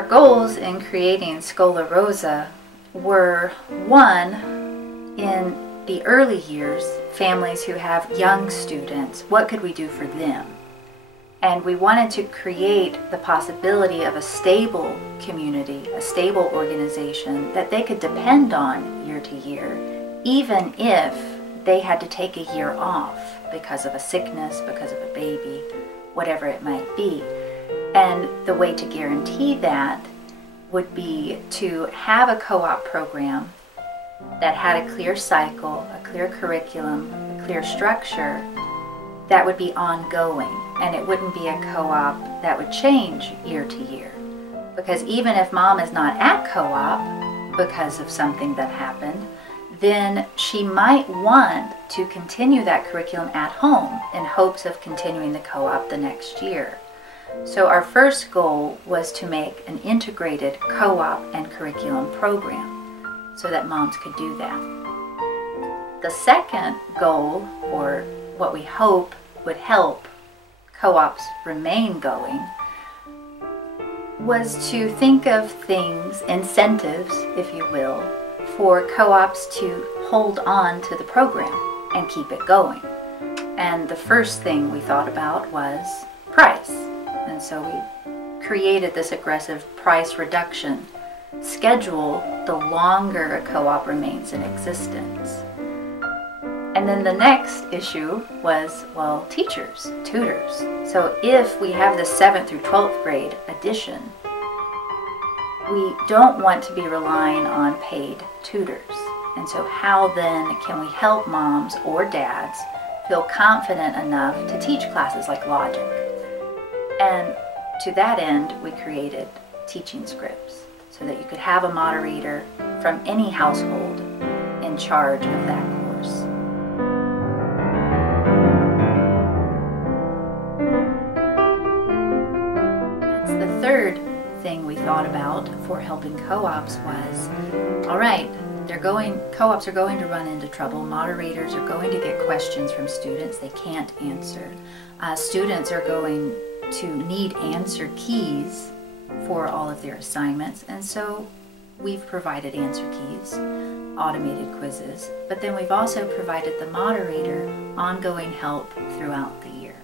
Our goals in creating Schola Rosa were, one, in the early years, families who have young students, what could we do for them? And we wanted to create the possibility of a stable community, a stable organization that they could depend on year to year, even if they had to take a year off because of a sickness, because of a baby, whatever it might be. And the way to guarantee that would be to have a co-op program that had a clear cycle, a clear curriculum, a clear structure that would be ongoing. And it wouldn't be a co-op that would change year to year. Because even if mom is not at co-op because of something that happened, then she might want to continue that curriculum at home in hopes of continuing the co-op the next year. So our first goal was to make an integrated co-op and curriculum program so that moms could do that. The second goal, or what we hope would help co-ops remain going, was to think of things, incentives, if you will, for co-ops to hold on to the program and keep it going. And the first thing we thought about was price. And so we created this aggressive price reduction schedule the longer a co-op remains in existence. And then the next issue was, well, teachers, tutors. So if we have the 7th through 12th grade addition, we don't want to be relying on paid tutors. And so how then can we help moms or dads feel confident enough to teach classes like logic? And to that end, we created teaching scripts so that you could have a moderator from any household in charge of that course. That's the third thing we thought about for helping co-ops was, all right, co-ops are going to run into trouble. Moderators are going to get questions from students they can't answer. Students are going to need answer keys for all of their assignments, and so we've provided answer keys, automated quizzes, but then we've also provided the moderator ongoing help throughout the year.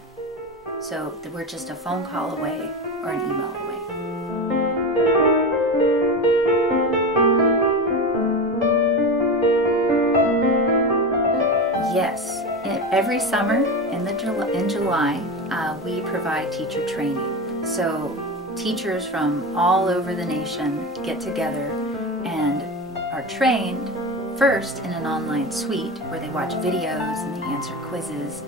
So we're just a phone call away or an email away. Yes, every summer in July, we provide teacher training. So teachers from all over the nation get together and are trained first in an online suite where they watch videos and they answer quizzes,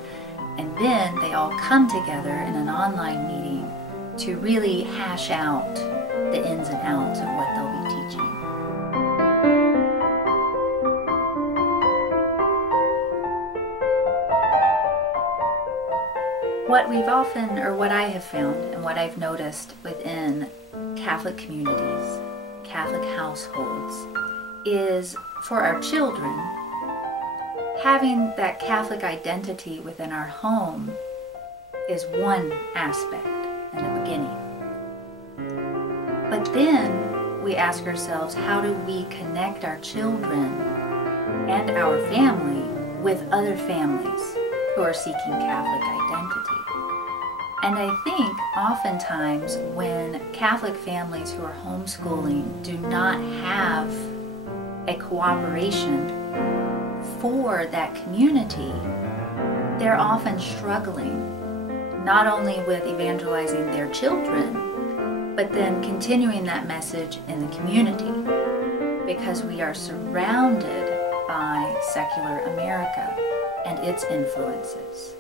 and then they all come together in an online meeting to really hash out the ins and outs of what they'll be teaching. What I have found and what I've noticed within Catholic communities, Catholic households, is for our children, having that Catholic identity within our home is one aspect in the beginning. But then we ask ourselves, how do we connect our children and our family with other families who are seeking Catholic identity? And I think oftentimes when Catholic families who are homeschooling do not have a cooperation for that community, they're often struggling not only with evangelizing their children, but then continuing that message in the community, because we are surrounded by secular America and its influences.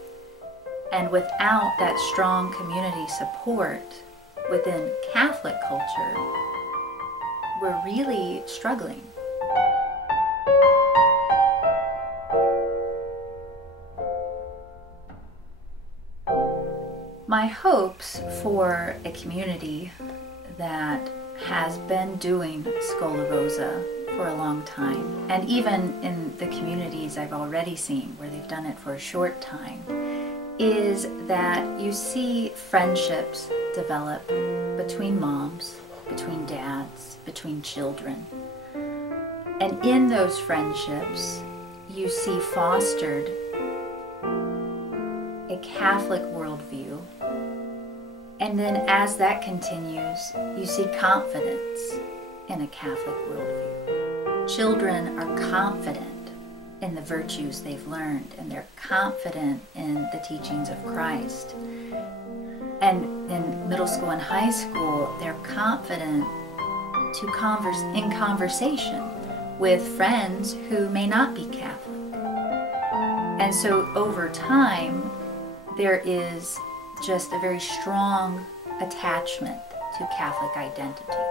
And without that strong community support within Catholic culture, we're really struggling. My hopes for a community that has been doing Schola Rosa for a long time, and even in the communities I've already seen where they've done it for a short time, is that you see friendships develop between moms between dads, between children. And in those friendships, you see fostered a Catholic worldview. And then as that continues, you see confidence in a Catholic worldview. Children are confident in the virtues they've learned, and they're confident in the teachings of Christ. And in middle school and high school, they're confident in conversation with friends who may not be Catholic. And so over time, there is just a very strong attachment to Catholic identity.